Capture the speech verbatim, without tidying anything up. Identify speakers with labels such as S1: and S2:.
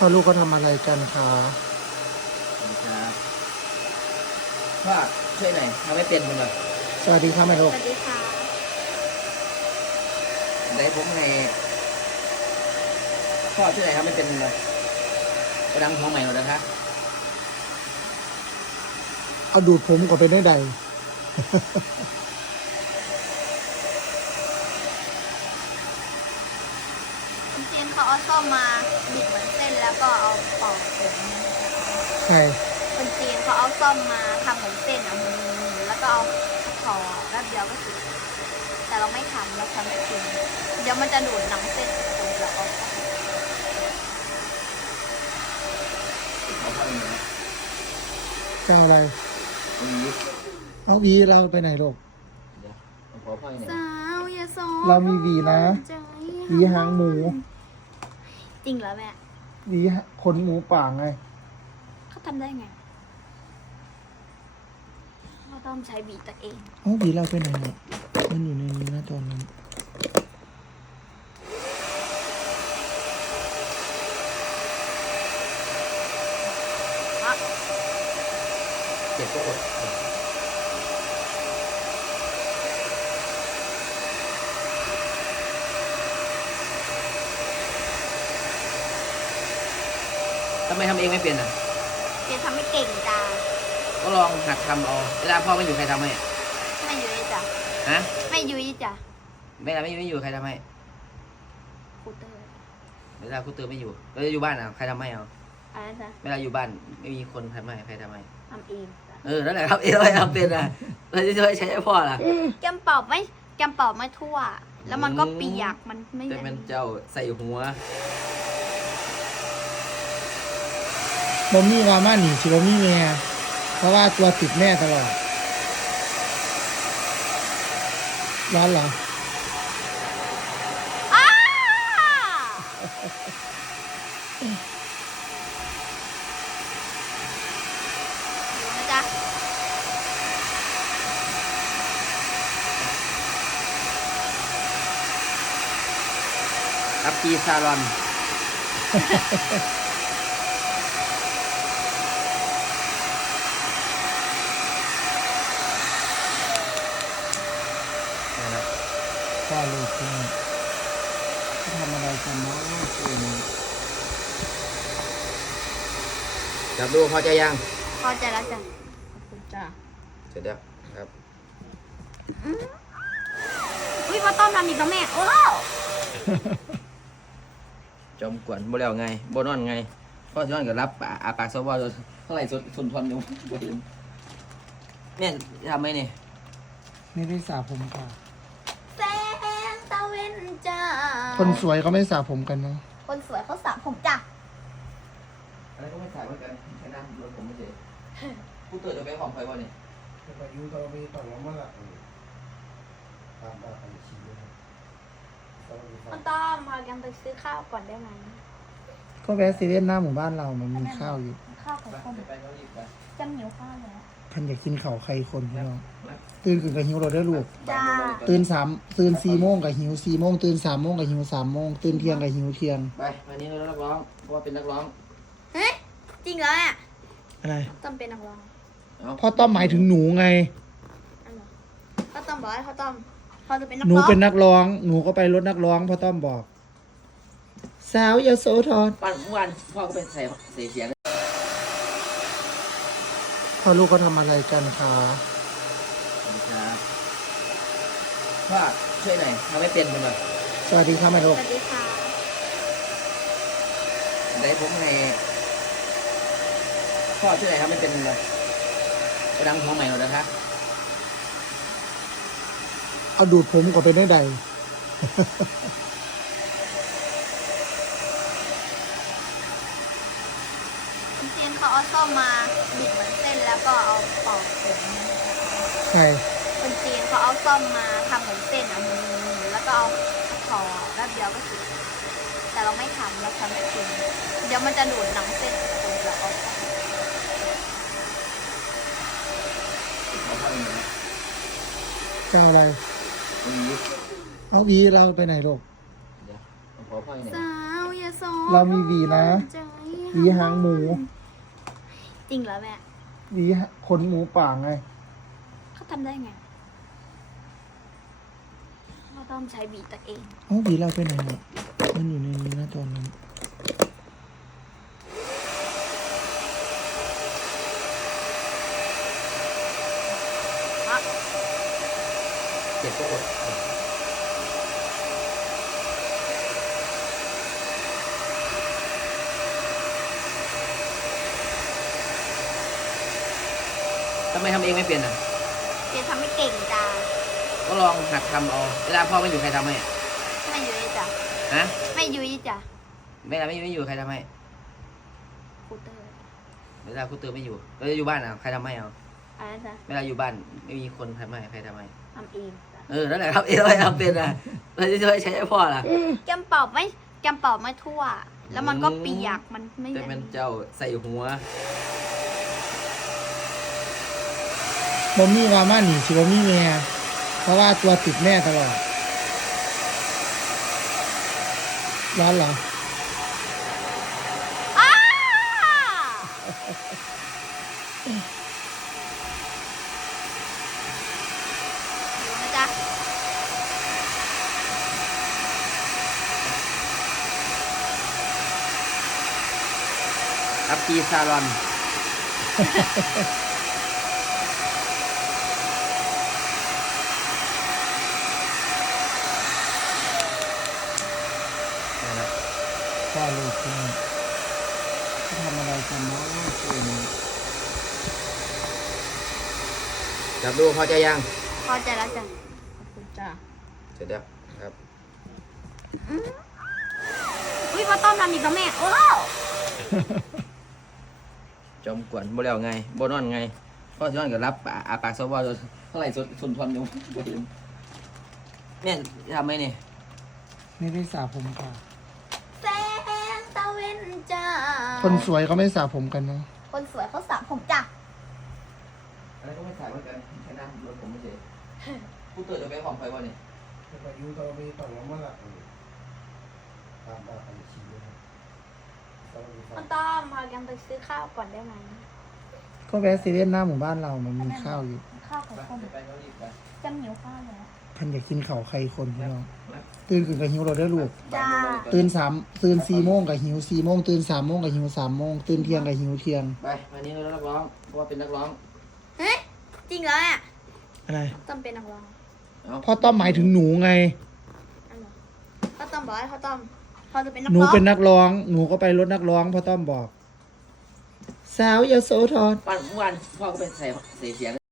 S1: พ่อลูกก็ทำอะไรกันคะ
S2: ครับพ่อช่วยหน่อยทำให้เป็นมันหน่อย
S1: สวัสดีครับแม่ลูก
S3: สวัสดีค่ะ
S2: ได้ผมให้พ่อช่วยหน่อยทำให้เป็นมันหน่อยกระดังท้องใหม่หมดนะคะ
S1: เอาดูดผมก็ไปได้ใด
S3: คุณเจนเขาเอาส้อมมาบิดเหมือนเส้นแล้วก็เอาปอกผม
S1: ใช่
S3: คนจีนเขาเอาส้อมมาทำเหมือนเส้นอ่ะหมุนๆแล้วก็เอาถอแป๊บเดียวก็เสร็จแต่เราไม่ทำเราทำไม่จริงเดี๋ยวมันจะดูดหนังเส้นตรงเราออก
S1: เจ้าอะไร
S2: อืม
S1: เอาวีเราไปไหนลูก
S2: เดี๋ยวผมขอพ่อหน่อย
S3: สาวอย่าโซ
S1: เรามีวีนะวีหางหมู
S3: จริงเหรอแม่
S1: วีขนหมูป่าไง
S3: เขาทำได้ไงเราต้องใช้บีตัวเอง
S1: เอาวีเราไปไหนลูกมันอยู่ในนี้นะตอนนั้น
S2: เจ็บก็อดทำไมทำเองไม่เป็นอ่ะ
S3: เจนทำไม่เก่งจ้า
S2: ก็ลองหัดทำเอาเวลาพ่อไม่อยู่ใครทำให้
S3: ไม่ยุ้ยจ้ะ
S2: ฮะ
S3: ไม่ยุ้ยจ้ะ
S2: เวลาไม่อยู่ไม่อยู่ใครทำให้
S3: ครูเตอร์
S2: เวลาคุณเตือไม่อยู่เราจะอยู่บ้านอ่ะใครทำให้เอา
S3: อะไรนะ
S2: เวลาอยู่บ้านไม่มีคนทำให้ใครทำให้
S3: ทำเองจ้ะ
S2: เออนั่นแหละครับเอเราทำเป็นอ่ะเราจะช่วยใช้พ่อล่ะ
S3: แกมปอบไม่แกมปอบไม่ทั่ว แล้วมันก็เปียกมันไม่
S2: แต่เป็นเจ้าใส่หัว
S1: บอมมี่วามาหนีชิบอมมี่แม่เพราะว่าตัวติดแม่ตลอดร้อนเหรอ
S3: อ้าดูนะจ๊ะ
S2: อัปปีซาลอน
S1: พ่อลูกที่นี่ทำอะไรกันเนาะเอง
S2: จับดูพอใจยัง
S3: พอใจแล้วจ้ะขอบคุณจ้ะ
S2: เสร็จแล้วครับ
S3: อุ้ยมาต้มทำอีกแล้วแม่โอ้
S2: จอมกวนบ่แล้วไงบ่นอนไงพ่อจะนอนกับรับปากอาปากซะว่าเท่าไหร่สุดสุนทรอยู่บ่เห็นแม่ทำไหมนี่
S1: ไม่ได้สระผมค่ะ
S3: แสงตะเวนจ้า
S1: คนสวยเขาไม่สระผมกันเนาะ
S3: คนสวยเขาสระผมจ้ะ
S2: อะไรก็ไม่ใส่เหมือนกันแค่นั้นรถผมไม่เจอผู้ตื่นจะไปห้องใครวะนี่
S1: ไปยุ่งเราไม่ต่อแล้วมาละตามมาไปชี้เลย
S3: มันต้องพากันไปซื้อข้าวก่อนได้ไหม
S1: ก็แวะเซเว่นหน้าหมู่บ้านเรามันมีข้าวอยู่
S3: ข้าวของคน
S2: ไปเขารีบไป
S3: จำหิวข้าวแล้ว
S1: ท่านอยากกินข้าวใครคนพี่น้องตื่นขึ้นกับหิวเราได้ลูก
S3: จ้า
S1: ตื่นสามตื่นสี่โมงกับหิวสี่โมงตื่นสามโมงกับหิวสามโมงตื่นเที่ยงกับหิวเที่ยง
S2: ไปวันนี้เรานักร้องเพราะว่าเป็นนักร้อง
S3: เฮ้ยจริงเหรออ่ะ
S1: อะไร
S3: ต้องเป็นนักร้อง
S1: พ่อต้อมหมายถึงหนูไง
S3: พ่อต้อมบอกให้พ่อต้อมพ่อจะเป็นนัก
S1: ร้องหนูเป็นนักร้องหนูก็ไปรถนักร้องพ่อต้อมบอกสาวยโสธร
S2: วันเมื่อวานพ่อก็เป็นใส่เสียเสียง
S1: พ่อลูกก็ทำอะไรกันคะ
S2: ครับพ่อช่วยหน่อยทำให้เป็นมันหน่อย
S1: สวัสดีครับแม่ลูก
S3: สวัสดีค่ะ
S2: ได้ผมให้พ่อช่วยหน่อยทำให้เป็นมันหน่อยกระดังท้องใหม่หมดนะคะ
S1: เอาดูดผมก็ไปได้ใด
S3: คุณเจนเขาเอาส้อมมาบิดเหมือนเส้นแล้วก็เอาปอกผม
S1: ใช่
S3: คนจีนเขาเอาส้อมมาทำเหมือนเส้นอ่ะหมุนๆแล้วก็เอาถอแป๊บเดียวก็เสร็จแต่เราไม่ทำเราทำไม่จริงเดี๋ยวมันจะดูดหนังเส้นตรงเราออก
S1: เจ้าอะไร
S2: อืม
S1: เอาวีเราไปไหนลูก
S2: เดี๋ยวผมขอพ่อหน่อย
S3: สาวอย่าโซ
S1: เรามีวีนะ
S3: ใจ
S1: หวีหางหมู
S3: จริงเหรอแม่
S1: หวีขนหมูป่าไง
S3: เขาทำได้ไงเราต้องใช้บีตัวเอง
S1: เอ้าหวีเราไปไหนเนี่ยมันอยู่ในนี้นะตอนนั้น
S2: เจ็บก็อดทำไมทำเองไม่เป็นอ่ะ
S3: เจทำไม่เก่งจ้า
S2: ก็ลองหัดทำเอาเวลาพ่อไม่อยู่ใครทำให้
S3: ไม่ยุ้ยจ้ะ
S2: ฮะ
S3: ไม่ยุ้ยจ้ะ
S2: เวลาไม่ไม่อยู่ใครทำให้
S3: ครูเตอร์
S2: เวลาคุณเตือนไม่อยู่เราจะอยู่บ้านอ่ะใครทำให้เอา
S3: อะไรจ้ะ
S2: เวลาอยู่บ้านไม่มีคนทำให้ใครทำให้
S3: ทำเองจ้ะ
S2: เออนั่นแหละครับเอเราทำเป็นอ่ะเราจะช่วยใช้ให้พ่อล่ะ
S3: แกมเป่าไม่แกมเป่าไม่ทั่ว แล้วมันก็เปียกมันไม่
S2: แต่เป็นเจ้าใส่หัว
S1: บอมี่ว่ามาหนีสิบอมี่แม่เพราะว่าตัวติดแม่ตลอดร้อนเหรอ
S3: อ้าดูนะจ๊ะ
S2: อัปปีซาลอนนะครับ
S1: พ่อลูกที่นี่เขาทำอะไรกันเนาะคืนนี้
S2: จับดูพอใจยัง
S3: พอใจแล้วจ้ะขอบคุณจ้ะ
S2: เสร็จแล้วครับ
S3: อุ้ยพอต้มทำอีกแล้วแม่โอ้
S2: จอมกวนบ่แล้วไงบ่นอนไงพ่อย้อนกับรับอาอาปากสวอเท่าไหร่สุดทุนทนอยู่บ่เห็นแม่ทำไหมเนี่ย
S1: ไม่ได้สระผมค่ะ
S3: แสงตะเวนจ้า
S1: คนสวยเขาไม่สระผมกันเนาะ
S3: คนสวยเขาสระผมจ้ะ
S2: อะไรก็ไม่ใส่เหมือนกันแค่นั้นรถผมไม่เฉยพูดตัวจะไปของไฟวะเนี่ย
S1: อายุเราไม่ต่อแล้วเมื่อไหร่ตามตาไปชี้เลย
S3: พ่อต้อมพากันไปซื้อข้าวก่อนได้ไหม
S1: ก็แวะเซเว่นหน้าหมู่บ้านเรามันมีข้าวอยู่
S3: ข้าวของ
S2: ไป
S3: คน
S2: ไปเขารีบไป
S3: จำหิวข้าวแล้ว
S1: ท่านอยากกินข้าวใครคนพี่น้องตื่นขึ้นกับหิวเราได้อลูก
S3: จ้า
S1: ตื่นสามตื่นสี่โมงกับหิวสี่โมงตื่นสามโมงกับหิวสามโมงตื่นเที่ยงกับหิวเที่ยง
S2: ไปวันนี้เรานักร้องเพราะว่าเป็นนักร้อง
S3: เฮ้ยจริงแล้วอ่ะ
S1: อะไร
S3: ต้อมเป็นนักร้อง
S2: เอ้า
S1: พ่อต้อมหมายถึงหนูไง
S3: อันเหรอพ่อต้อมบอกให้พ่อต้อมพ่อจะเป็นนัก
S1: หนู
S3: ร้อง
S1: เป็นนักร้อง หนูก็ไปรถนักร้องพ่อต้อมบอก สาวยโสธร
S2: วันเมื่อวานพ่อก็ไปใส่ใส่เสียง